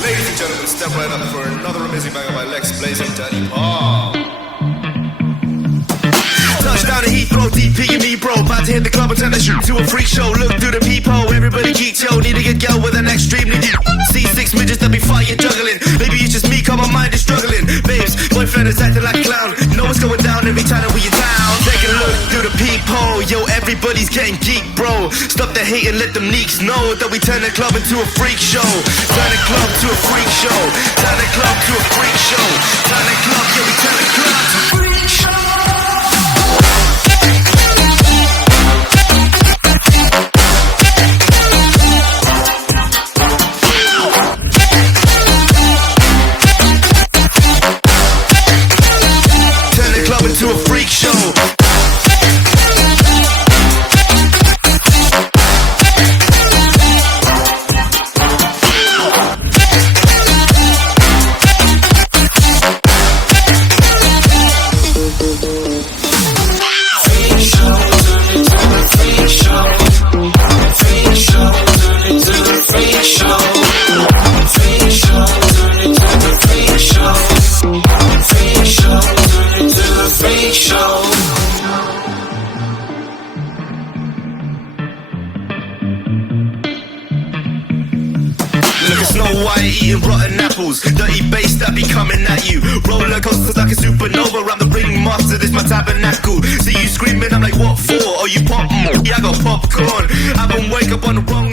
Ladies and gentlemen, step right up for another amazing banger by Lex Blaze and Daddy Paul. Touchdown to Heathrow, DP and me, bro. About to hit the club and turn the shoot to a freak show. Look through the peephole, everybody geeks, yo. Need a good girl with an extremely deep. See six midgets that be fighting, juggling. Maybe it's just me, cause my mind is struggling. Babes, boyfriend is acting like a clown. You know what's going down every time that we in town. Take a look through the peephole, yo. Everybody's getting geek, bro. Stop the hate and let them neeks know that we turn the club into a freak show. Turn the club to a freak show. Turn the club to a freak show. Turn the club, yeah, we turn the club to a freak show. To a freak show. Look at Snow White eating rotten apples. Dirty bass that be coming at you. Roller coasters like a supernova. Around the ring master, this my tabernacle. See you screaming, I'm like, what for? Oh, you pop? Yeah, I got popcorn. I haven't wake up on the wrong